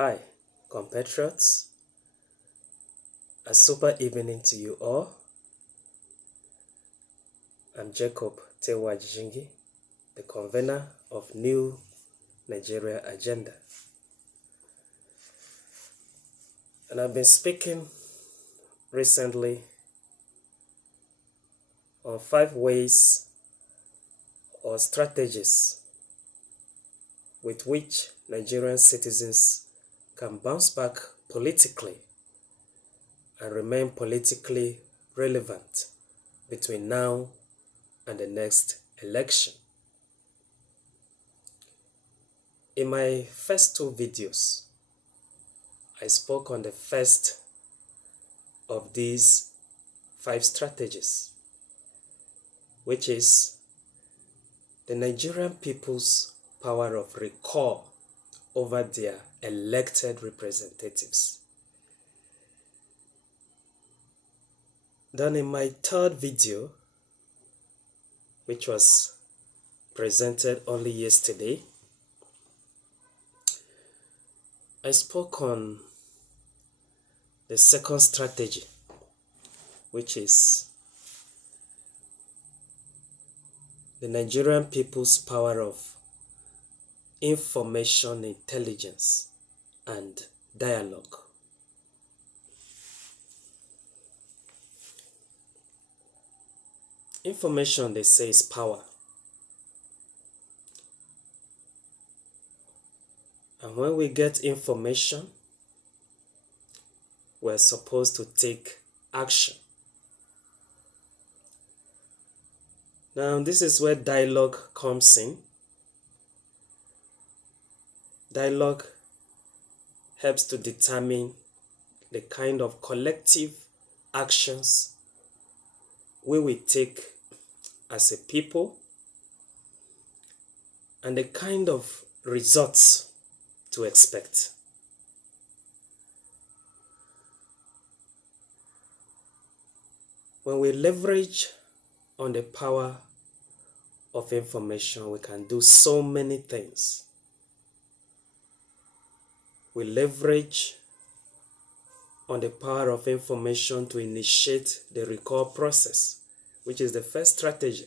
Hi, compatriots. A super evening to you all. I'm Jacob Tewa Jingi, the convener of New Nigeria Agenda. And I've been speaking recently on 5 ways or strategies with which Nigerian citizens can bounce back politically and remain politically relevant between now and the next election. In my first 2 videos, I spoke on the first of these 5 strategies, which is the Nigerian people's power of recall over their elected representatives. Then in my 3rd video, which was presented only yesterday, I spoke on the 2nd strategy, which is the Nigerian people's power of information intelligence and dialogue. Information, they say, is power. And when we get information, we're supposed to take action. Now, this is where dialogue comes in. Dialogue helps to determine the kind of collective actions we will take as a people and the kind of results to expect. When we leverage on the power of information, we can do so many things. We leverage on the power of information to initiate the recall process, which is the first strategy,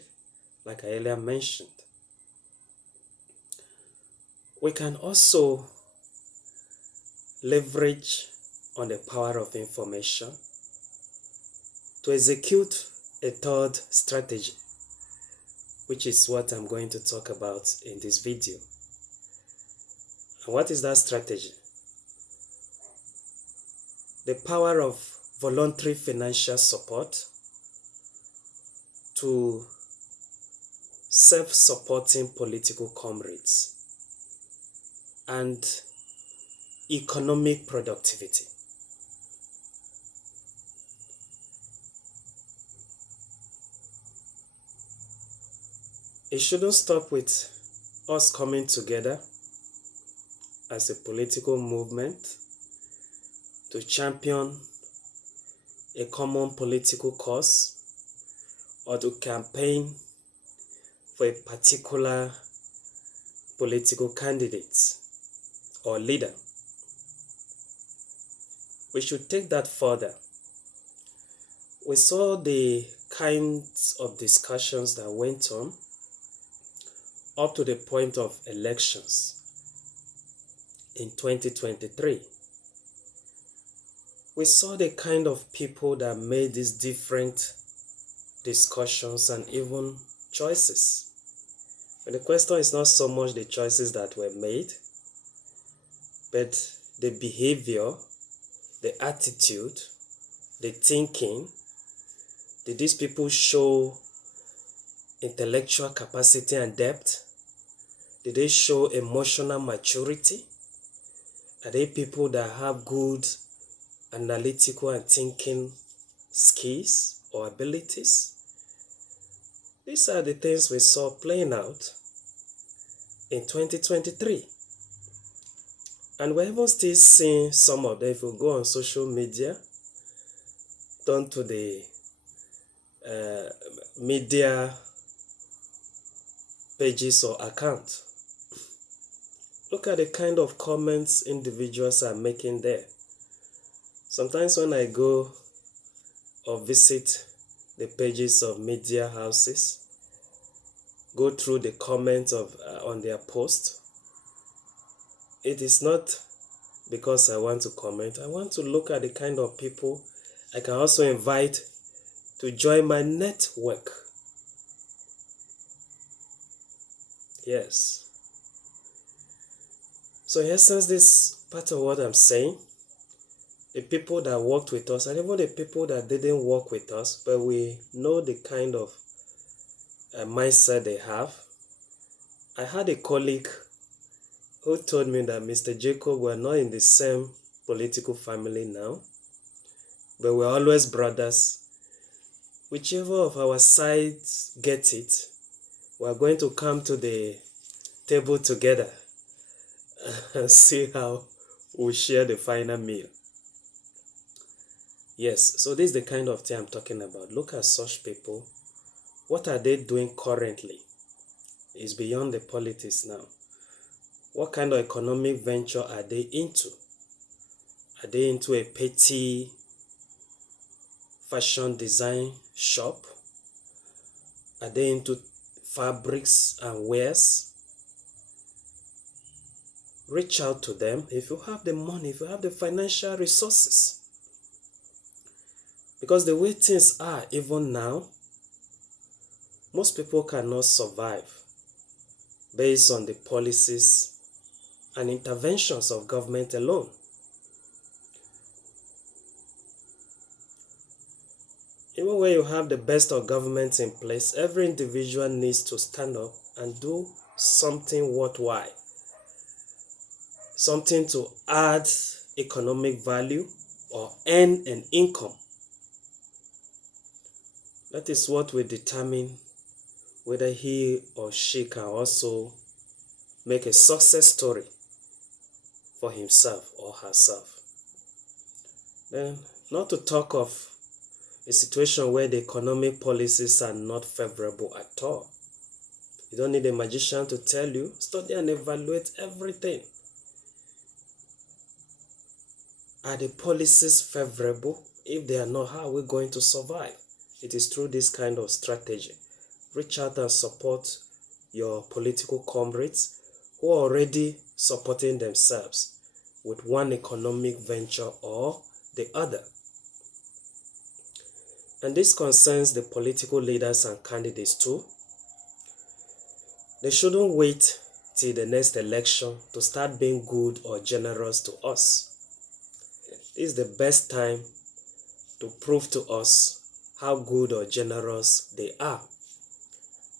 like I earlier mentioned. We can also leverage on the power of information to execute a 3rd strategy, which is what I'm going to talk about in this video. And what is that strategy? The power of voluntary financial support to self-supporting political comrades and economic productivity. It shouldn't stop with us coming together as a political movement to champion a common political cause or to campaign for a particular political candidate or leader. We should take that further. We saw the kinds of discussions that went on up to the point of elections in 2023. We saw the kind of people that made these different discussions and even choices. But the question is not so much the choices that were made, but the behavior, the attitude, the thinking. Did these people show intellectual capacity and depth? Did they show emotional maturity? Are they people that have good analytical and thinking skills or abilities? These are the things we saw playing out in 2023. And we're even still seeing some of them. If you go on social media, turn to the media pages or accounts, Look at the kind of comments individuals are making there. Sometimes when I go or visit the pages of media houses, go through the comments on their post, it is not because I want to comment. I want to look at the kind of people I can also invite to join my network. Yes. So in essence, this part of what I'm saying, the people that worked with us and even the people that didn't work with us, but we know the kind of mindset they have. I had a colleague who told me that Mr. Jacob, we're not in the same political family now, but we're always brothers. Whichever of our sides get it, we're going to come to the table together and see how we share the final meal. Yes, so this is the kind of thing I'm talking about. Look at such people. What are they doing currently? It's beyond the politics now. What kind of economic venture are they into? Are they into a petty fashion design shop? Are they into fabrics and wares? Reach out to them if you have the money, if you have the financial resources. Because the way things are even now, most people cannot survive based on the policies and interventions of government alone. Even when you have the best of government in place, every individual needs to stand up and do something worthwhile. Something to add economic value or earn an income. That is what will determine whether he or she can also make a success story for himself or herself. Then, not to talk of a situation where the economic policies are not favorable at all. You don't need a magician to tell you, study and evaluate everything. Are the policies favorable? If they are not, how are we going to survive? It is through this kind of strategy. Reach out and support your political comrades who are already supporting themselves with one economic venture or the other. And this concerns the political leaders and candidates too. They shouldn't wait till the next election to start being good or generous to us. This is the best time to prove to us how good or generous they are.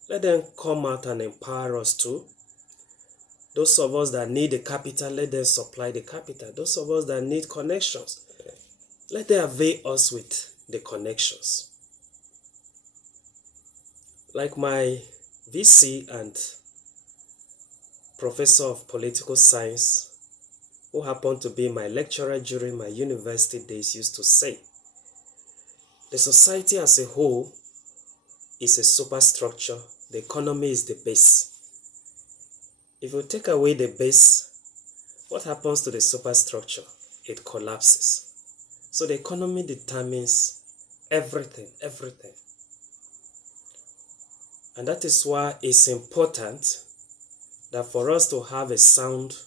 Let them come out and empower us too. Those of us that need the capital, let them supply the capital. Those of us that need connections, let them avail us with the connections. Like my VC and professor of political science, who happened to be my lecturer during my university days, used to say, the society as a whole is a superstructure. The economy is the base. If you take away the base, what happens to the superstructure? It collapses. So the economy determines everything. And that is why it's important that for us to have a sound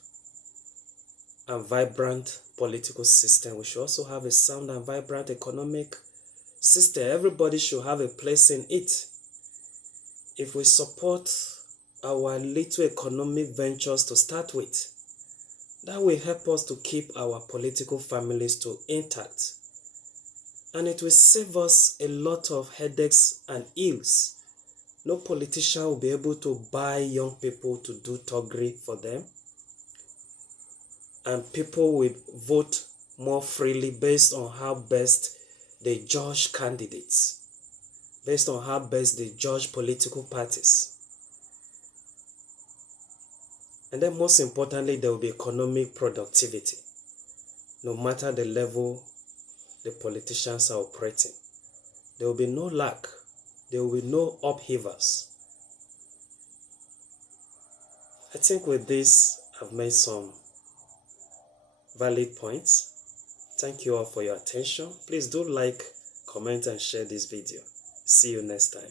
and vibrant political system, we should also have a sound and vibrant economic system. Everybody should have a place in it. If we support our little economic ventures to start with, that will help us to keep our political families to intact. And it will save us a lot of headaches and ills. No politician will be able to buy young people to do thuggery for them. And people will vote more freely based on how best they judge candidates, based on how best they judge political parties. And then most importantly, there will be economic productivity, no matter the level the politicians are operating. There will be no lack. There will be no upheavals. I think with this, I've made some valid points. Thank you all for your attention. Please do like, comment, and share this video. See you next time.